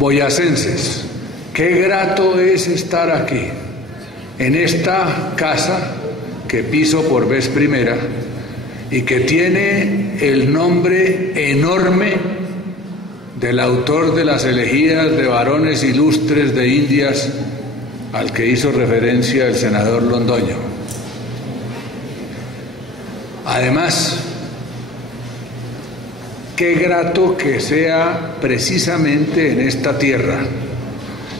Boyacenses, qué grato es estar aquí, en esta casa que piso por vez primera y que tiene el nombre enorme del autor de las elegías de varones ilustres de Indias, al que hizo referencia el senador Londoño. Además, qué grato que sea precisamente en esta tierra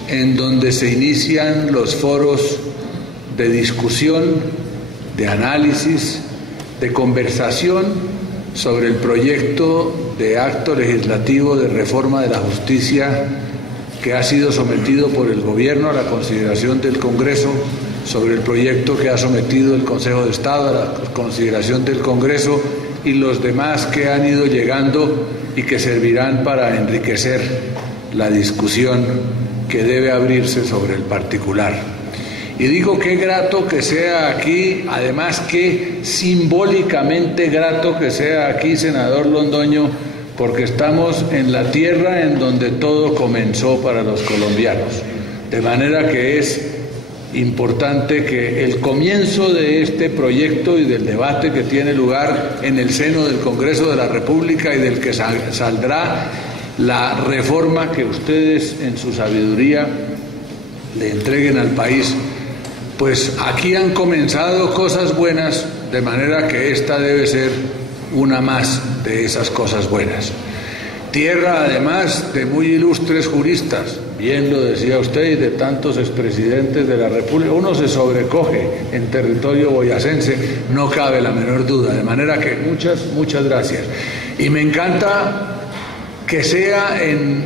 en donde se inician los foros de discusión, de análisis, de conversación sobre el proyecto de acto legislativo de reforma de la justicia que ha sido sometido por el gobierno a la consideración del Congreso, sobre el proyecto que ha sometido el Consejo de Estado a la consideración del Congreso y los demás que han ido llegando y que servirán para enriquecer la discusión que debe abrirse sobre el particular. Y digo qué grato que sea aquí, además qué simbólicamente grato que sea aquí, senador Londoño, porque estamos en la tierra en donde todo comenzó para los colombianos. De manera que es importante que el comienzo de este proyecto y del debate que tiene lugar en el seno del Congreso de la República y del que saldrá la reforma que ustedes en su sabiduría le entreguen al país, pues aquí han comenzado cosas buenas, de manera que esta debe ser una más de esas cosas buenas. Tierra además de muy ilustres juristas, bien lo decía usted, y de tantos expresidentes de la República. Uno se sobrecoge en territorio boyacense, no cabe la menor duda, de manera que muchas gracias. Y me encanta que sea en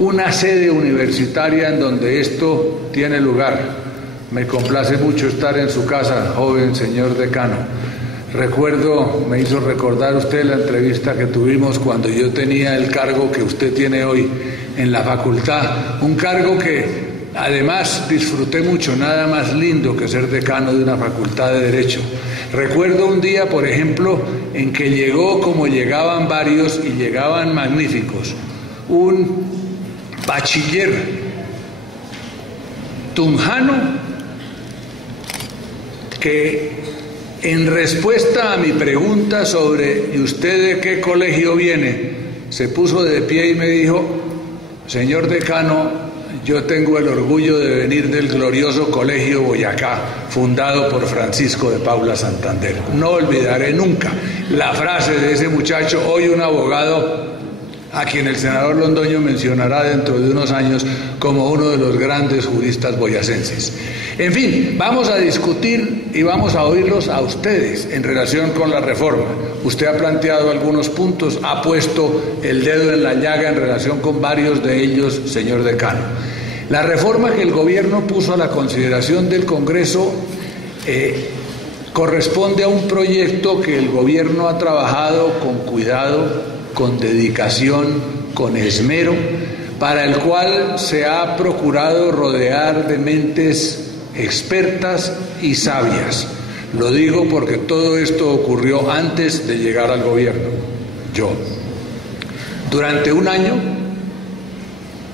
una sede universitaria en donde esto tiene lugar. Me complace mucho estar en su casa, joven señor decano. Recuerdo, me hizo recordar usted la entrevista que tuvimos cuando yo tenía el cargo que usted tiene hoy en la facultad, un cargo que además disfruté mucho, nada más lindo que ser decano de una facultad de Derecho. Recuerdo un día, por ejemplo, en que llegó, como llegaban varios y llegaban magníficos, un bachiller tunjano que en respuesta a mi pregunta sobre ¿y usted de qué colegio viene?, se puso de pie y me dijo: señor decano, yo tengo el orgullo de venir del glorioso Colegio Boyacá, fundado por Francisco de Paula Santander. No olvidaré nunca la frase de ese muchacho, hoy un abogado a quien el senador Londoño mencionará dentro de unos años como uno de los grandes juristas boyacenses. En fin, vamos a discutir y vamos a oírlos a ustedes en relación con la reforma. Usted ha planteado algunos puntos, ha puesto el dedo en la llaga en relación con varios de ellos, señor decano. La reforma que el gobierno puso a la consideración del Congreso corresponde a un proyecto que el gobierno ha trabajado con cuidado, con dedicación, con esmero, para el cual se ha procurado rodear de mentes expertas y sabias. Lo digo porque todo esto ocurrió antes de llegar al gobierno. Durante un año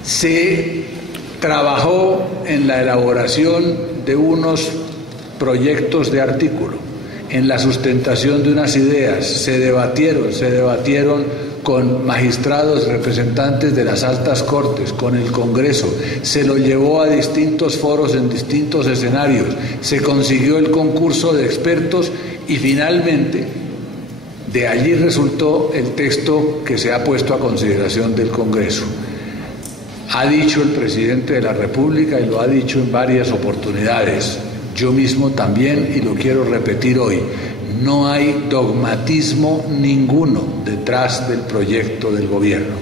se trabajó en la elaboración de unos proyectos de artículo, en la sustentación de unas ideas, se debatieron con magistrados, representantes de las altas cortes, con el Congreso, se lo llevó a distintos foros en distintos escenarios, se consiguió el concurso de expertos y finalmente de allí resultó el texto que se ha puesto a consideración del Congreso. Ha dicho el presidente de la República y lo ha dicho en varias oportunidades, yo mismo también, y lo quiero repetir hoy: no hay dogmatismo ninguno detrás del proyecto del gobierno.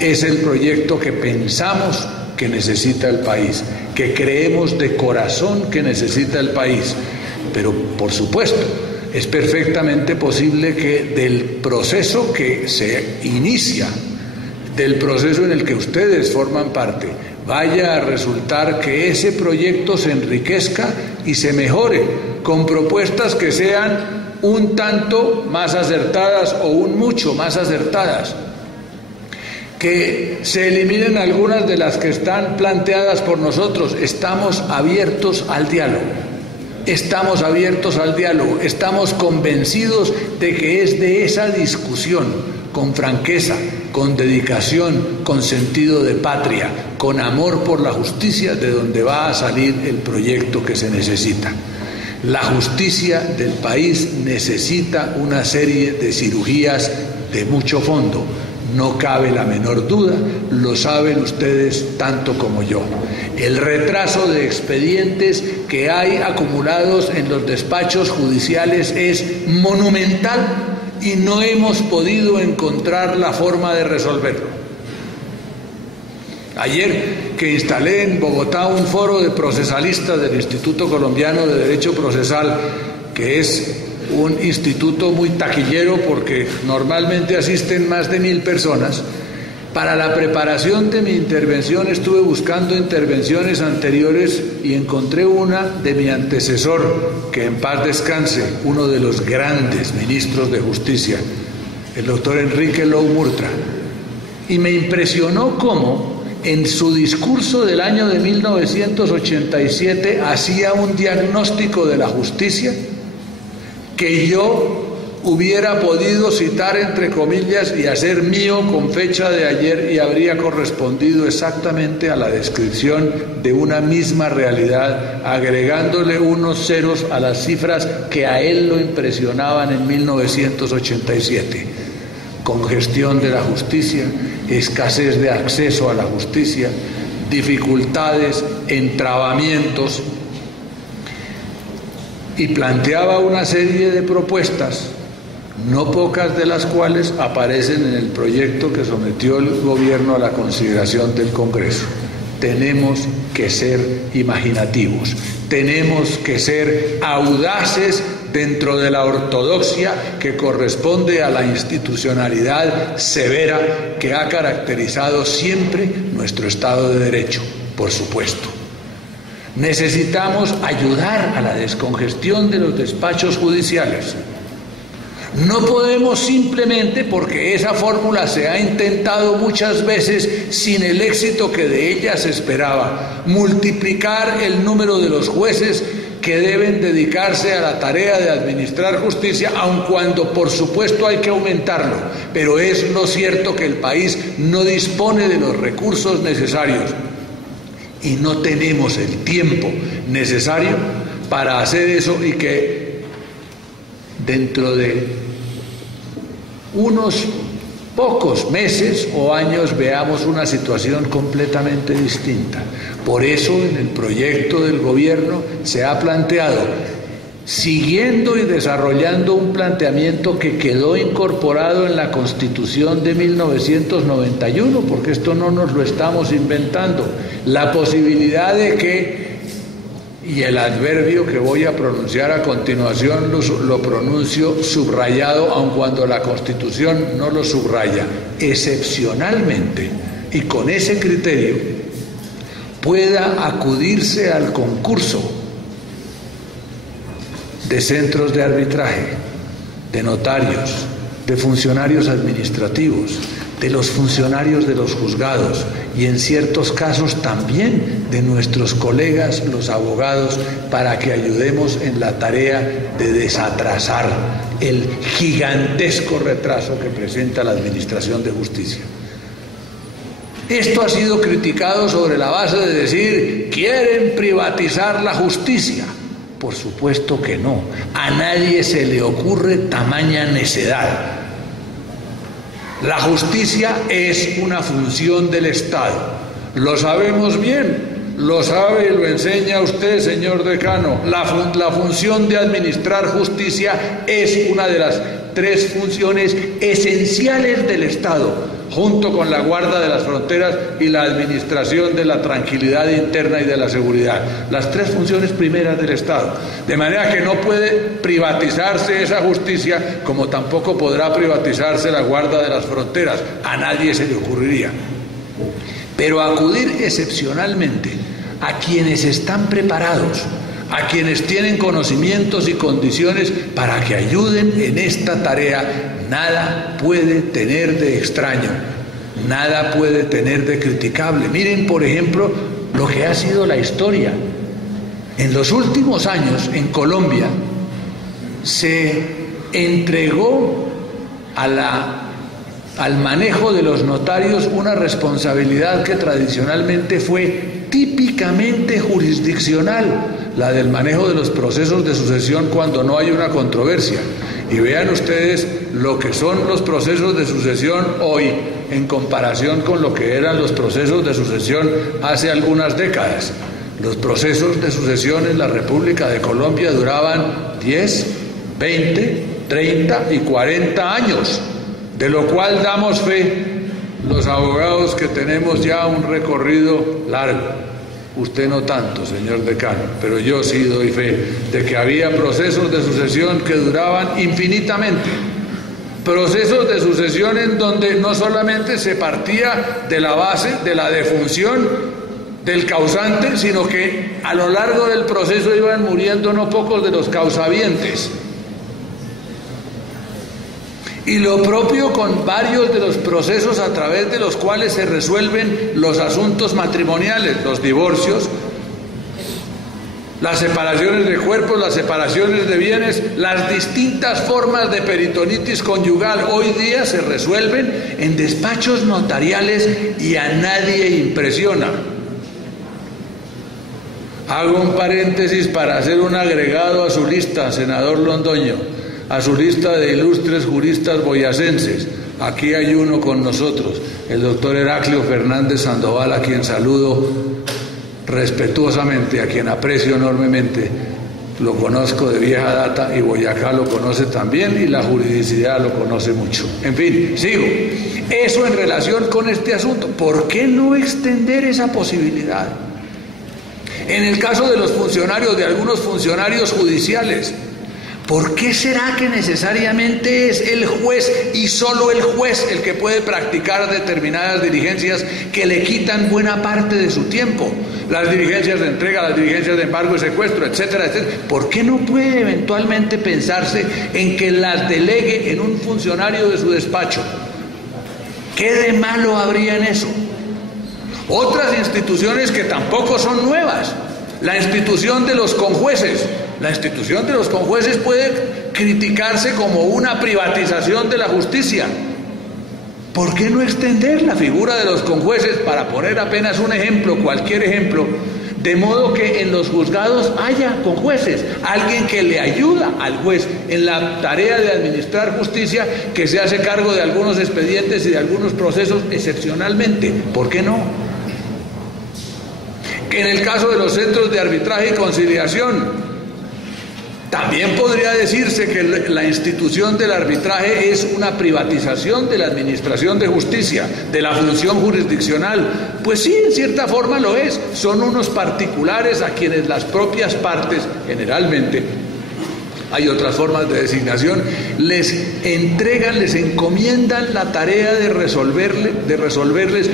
Es el proyecto que pensamos que necesita el país, que creemos de corazón que necesita el país. Pero, por supuesto, es perfectamente posible que del proceso que se inicia, del proceso en el que ustedes forman parte, vaya a resultar que ese proyecto se enriquezca y se mejore con propuestas que sean un tanto más acertadas o un mucho más acertadas, que se eliminen algunas de las que están planteadas por nosotros. Estamos abiertos al diálogo. Estamos abiertos al diálogo. Estamos convencidos de que es de esa discusión, con franqueza, con dedicación, con sentido de patria, con amor por la justicia, de donde va a salir el proyecto que se necesita. La justicia del país necesita una serie de cirugías de mucho fondo. No cabe la menor duda, lo saben ustedes tanto como yo. El retraso de expedientes que hay acumulados en los despachos judiciales es monumental y no hemos podido encontrar la forma de resolverlo. Ayer que instalé en Bogotá un foro de procesalistas del Instituto Colombiano de Derecho Procesal, que es un instituto muy taquillero porque normalmente asisten más de 1000 personas. Para la preparación de mi intervención estuve buscando intervenciones anteriores y encontré una de mi antecesor, que en paz descanse, uno de los grandes ministros de Justicia, el doctor Enrique Lou Murtra. Y me impresionó cómo en su discurso del año de 1987 hacía un diagnóstico de la justicia que yo hubiera podido citar entre comillas y hacer mío con fecha de ayer, y habría correspondido exactamente a la descripción de una misma realidad, agregándole unos ceros a las cifras que a él lo impresionaban en 1987. Congestión de la justicia, escasez de acceso a la justicia, dificultades, entrabamientos, y planteaba una serie de propuestas, no pocas de las cuales aparecen en el proyecto que sometió el gobierno a la consideración del Congreso. Tenemos que ser imaginativos, tenemos que ser audaces dentro de la ortodoxia que corresponde a la institucionalidad severa que ha caracterizado siempre nuestro Estado de Derecho, por supuesto. Necesitamos ayudar a la descongestión de los despachos judiciales. No podemos simplemente, porque esa fórmula se ha intentado muchas veces sin el éxito que de ella se esperaba, multiplicar el número de los jueces que deben dedicarse a la tarea de administrar justicia, aun cuando por supuesto hay que aumentarlo, pero es lo cierto que el país no dispone de los recursos necesarios y no tenemos el tiempo necesario para hacer eso, y que dentro de unos pocos meses o años veamos una situación completamente distinta. Por eso en el proyecto del gobierno se ha planteado, siguiendo y desarrollando un planteamiento que quedó incorporado en la Constitución de 1991, porque esto no nos lo estamos inventando, la posibilidad de que, y el adverbio que voy a pronunciar a continuación lo pronuncio subrayado, aun cuando la Constitución no lo subraya, excepcionalmente y con ese criterio pueda acudirse al concurso de centros de arbitraje, de notarios, de funcionarios administrativos, de los funcionarios de los juzgados y en ciertos casos también de nuestros colegas los abogados, para que ayudemos en la tarea de desatrasar el gigantesco retraso que presenta la Administración de Justicia. Esto ha sido criticado sobre la base de decir, quieren privatizar la justicia. Por supuesto que no, a nadie se le ocurre tamaña necedad. La justicia es una función del Estado, lo sabemos bien, lo sabe y lo enseña usted, señor decano. La función de administrar justicia es una de las 3 funciones esenciales del Estado, junto con la guarda de las fronteras y la administración de la tranquilidad interna y de la seguridad, las 3 funciones primeras del Estado. De manera que no puede privatizarse esa justicia, como tampoco podrá privatizarse la guarda de las fronteras, a nadie se le ocurriría. Pero acudir excepcionalmente a quienes están preparados, a quienes tienen conocimientos y condiciones para que ayuden en esta tarea, nada puede tener de extraño. nada puede tener de criticable. Miren, por ejemplo, lo que ha sido la historia. En los últimos años, en Colombia, se entregó al manejo de los notarios una responsabilidad que tradicionalmente fue típicamente jurisdiccional, la del manejo de los procesos de sucesión cuando no hay una controversia. Y vean ustedes lo que son los procesos de sucesión hoy en comparación con lo que eran los procesos de sucesión hace algunas décadas. Los procesos de sucesión en la República de Colombia duraban 10, 20, 30 y 40 años, de lo cual damos fe los abogados que tenemos ya un recorrido largo. Usted no tanto, señor decano, pero yo sí doy fe de que había procesos de sucesión que duraban infinitamente. Procesos de sucesión en donde no solamente se partía de la base de la defunción del causante, sino que a lo largo del proceso iban muriendo no pocos de los causavientes. Y lo propio con varios de los procesos a través de los cuales se resuelven los asuntos matrimoniales, los divorcios, las separaciones de cuerpos, las separaciones de bienes, las distintas formas de peritonitis conyugal hoy día se resuelven en despachos notariales y a nadie impresiona. Hago un paréntesis para hacer un agregado a su lista, senador Londoño, a su lista de ilustres juristas boyacenses. Aquí hay uno con nosotros, el doctor Heraclio Fernández Sandoval, a quien saludo respetuosamente, a quien aprecio enormemente. Lo conozco de vieja data y Boyacá lo conoce también y la juridicidad lo conoce mucho. En fin, sigo. Eso en relación con este asunto. ¿Por qué no extender esa posibilidad? En el caso de los funcionarios, de algunos funcionarios judiciales, ¿por qué será que necesariamente es el juez y solo el juez el que puede practicar determinadas diligencias que le quitan buena parte de su tiempo? Las diligencias de entrega, las diligencias de embargo y secuestro, etcétera, etcétera. ¿Por qué no puede eventualmente pensarse en que las delegue en un funcionario de su despacho? ¿Qué de malo habría en eso? Otras instituciones que tampoco son nuevas. La institución de los conjueces. La institución de los conjueces puede criticarse como una privatización de la justicia. ¿Por qué no extender la figura de los conjueces, para poner apenas un ejemplo, cualquier ejemplo, de modo que en los juzgados haya conjueces, alguien que le ayuda al juez en la tarea de administrar justicia, que se hace cargo de algunos expedientes y de algunos procesos excepcionalmente? ¿Por qué no? En el caso de los centros de arbitraje y conciliación, también podría decirse que la institución del arbitraje es una privatización de la administración de justicia, de la función jurisdiccional. Pues sí, en cierta forma lo es. Son unos particulares a quienes las propias partes, generalmente, hay otras formas de designación, les entregan, les encomiendan la tarea de resolverles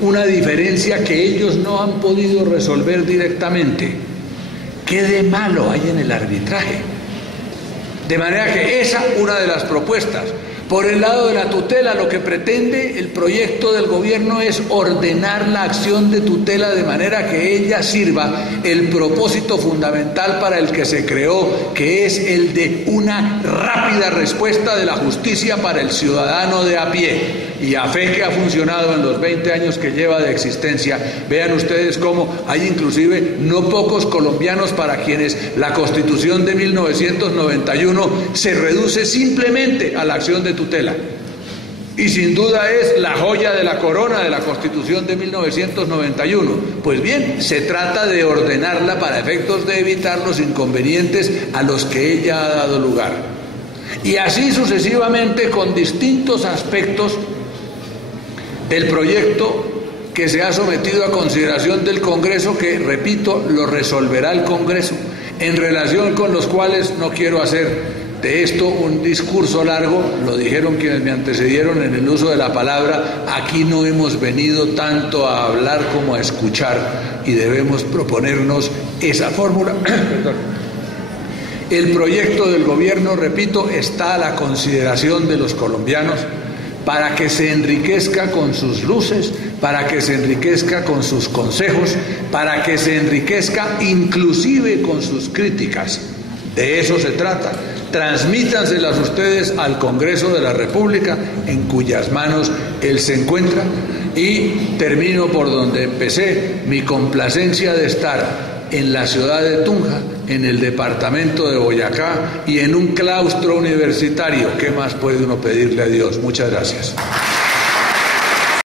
una diferencia que ellos no han podido resolver directamente. ¿Qué de malo hay en el arbitraje? De manera que esa es una de las propuestas. Por el lado de la tutela, lo que pretende el proyecto del gobierno es ordenar la acción de tutela de manera que ella sirva el propósito fundamental para el que se creó, que es el de una rápida respuesta de la justicia para el ciudadano de a pie. Y a fe que ha funcionado en los 20 años que lleva de existencia. Vean ustedes cómo hay inclusive no pocos colombianos para quienes la Constitución de 1991 se reduce simplemente a la acción de tutela. Y sin duda es la joya de la corona de la Constitución de 1991. Pues bien, se trata de ordenarla para efectos de evitar los inconvenientes a los que ella ha dado lugar. Y así sucesivamente con distintos aspectos del proyecto que se ha sometido a consideración del Congreso, que, repito, lo resolverá el Congreso, en relación con los cuales no quiero hacer de esto un discurso largo. Lo dijeron quienes me antecedieron en el uso de la palabra. Aquí no hemos venido tanto a hablar como a escuchar, y debemos proponernos esa fórmula. El proyecto del gobierno, repito, está a la consideración de los colombianos para que se enriquezca con sus luces, para que se enriquezca con sus consejos, para que se enriquezca inclusive con sus críticas. De eso se trata. Transmítanselas ustedes al Congreso de la República, en cuyas manos él se encuentra. Y termino por donde empecé, mi complacencia de estar en la ciudad de Tunja, en el departamento de Boyacá y en un claustro universitario. ¿Qué más puede uno pedirle a Dios? Muchas gracias.